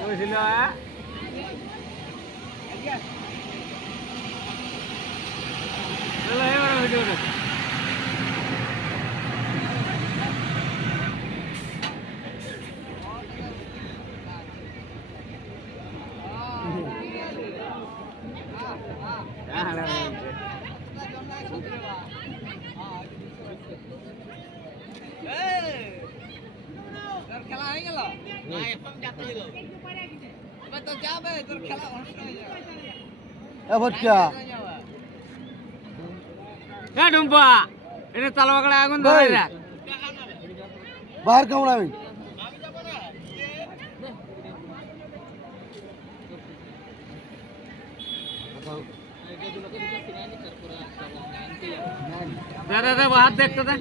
বুঝছিল এবার ভিডিও খেলা হয়ে গেল তো যাবে তোর খেলা ডুম্পা এটা তালবাগড়া আগুন ধরে রাখ বাহার কেমন আমি দাদা হাত দেখতে দেন